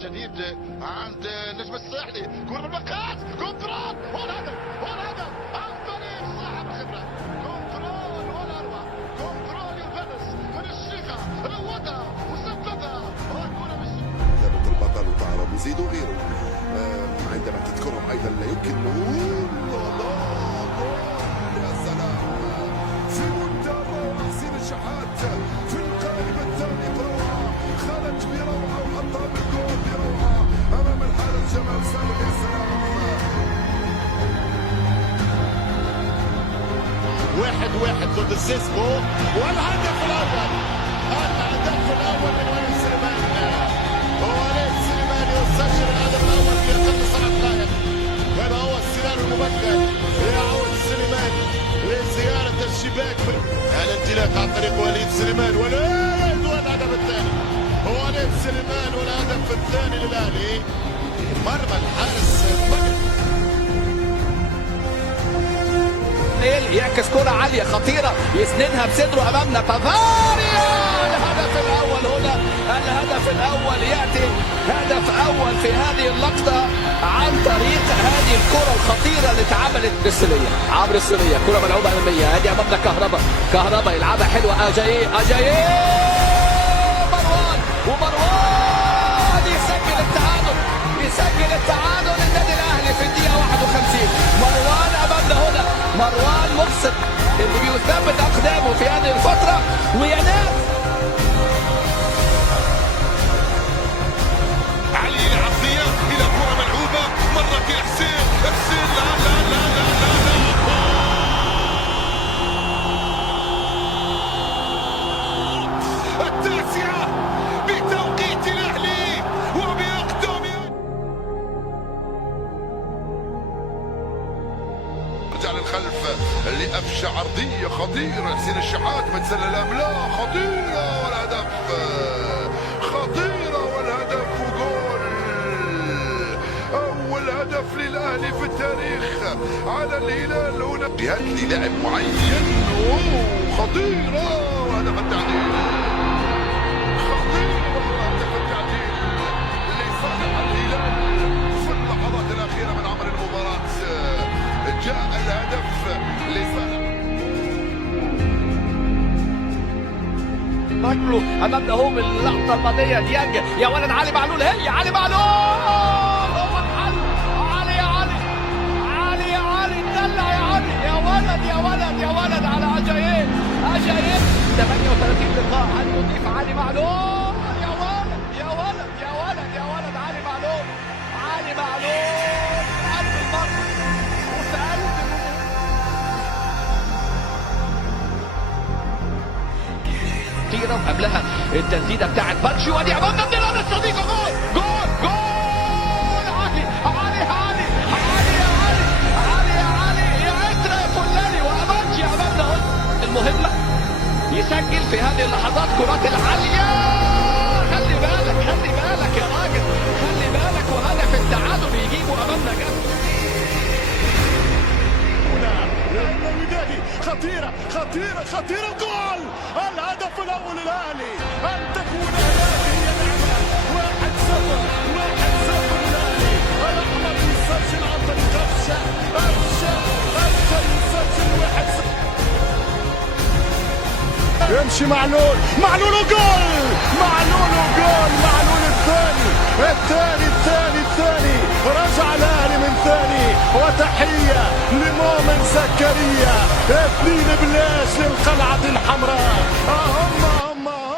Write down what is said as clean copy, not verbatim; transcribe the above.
جديد عند نجم الساحلي، كرة بالمقاس، كنترول والهدف عن طريق صاحب الخبرة، كنترول والاروع، كنترول يوفنس من الشيخة روضها وسددها والكرة ثابت البطل وتعرب وزيد وغيره. عندما تذكرهم ايضا لا يمكن نقول يا سلام في منتهى الروعة. حسين الشحات في القائم الثاني بروعة، خرج بروعة وحطها بالجول بروعة امام الحارس جمال سالم. يا سلام 1-1 ضد السيسكو والهدف الأول من وليد سليمان. وليد سليمان يسجل الهدف الأول في أقل 7 دقائق. هذا هو السيناريو المبكر، يعود سليمان لزيارة الشباك. الانطلاق عن طريق وليد سليمان، وليد والهدف الثاني. وليد سليمان والهدف الثاني للأهلي. مرمى الحارس يعكس كرة عالية خطيرة يسندها بصدره أمامنا بافاريا. الهدف الأول هنا، الهدف الأول يأتي، هدف أول في هذه اللقطة عن طريق هذه الكرة الخطيرة اللي اتعملت بالسلية. عمرو السلية كرة ملعوبة أمامية، هذه أمامنا كهربا يلعبها حلوة. أجاييه ومروان يسجل التعادل للنادي الأهلي في الدقيقة 51. مروان أمامنا هنا، مروان محسن اللي بيثبت أقدامه في هذه الفترة وينام. علي العرضية إلى كرة ملعوبة مرت إلى حسين لا التاسعة بتوقيت الأهلي وبأقدام رجع للخلف اللي افشى عرضيه خطيره. حسين الشحات بتسلل لا خطيره والهدف خطيره والهدف وجول. اول هدف للاهلي في التاريخ على الهلال هنا جهات للاعب معين. خطيره وهدف التعديل، خطيره وهدف التعديل لصالح الهلال في اللحظات الاخيره من عمر المباراه. جاء الهدف لصالح رجله أمامنا هو من اللقطة الماضية. ديانج يا ولد، علي معلول، هي علي معلول هو الحل. علي يا علي دلع يا علي، يا ولد على أجاييه 38 لقاء. علي يضيف علي معلول، يا ولد علي معلول قلب المرمى وفي قلب كتيرة. وقبلها التسديدة بتاعت باتشي، ودي أمامنا من الأرض الصديقة. جول علي يا عترة يا فلاني. وأباتشي أمامنا المهمة يسجل في هذه اللحظات كرات العالية. خلي بالك يا راجل، خلي بالك. وهدف التعادل يجيبه أمامنا جنب. الودادي خطيرة جول. الهدف الأول للأهلي. أن تكون هذه هي نعمة. 1-0 الأهلي. الأحمر يسجل عن طريق أفشة يسجل 1-0. يمشي معلول وجول. معلول الثاني رجع الأهلي من ثاني. وتحية لمؤمن زكريا. 2-0 للقلعة الحمراء.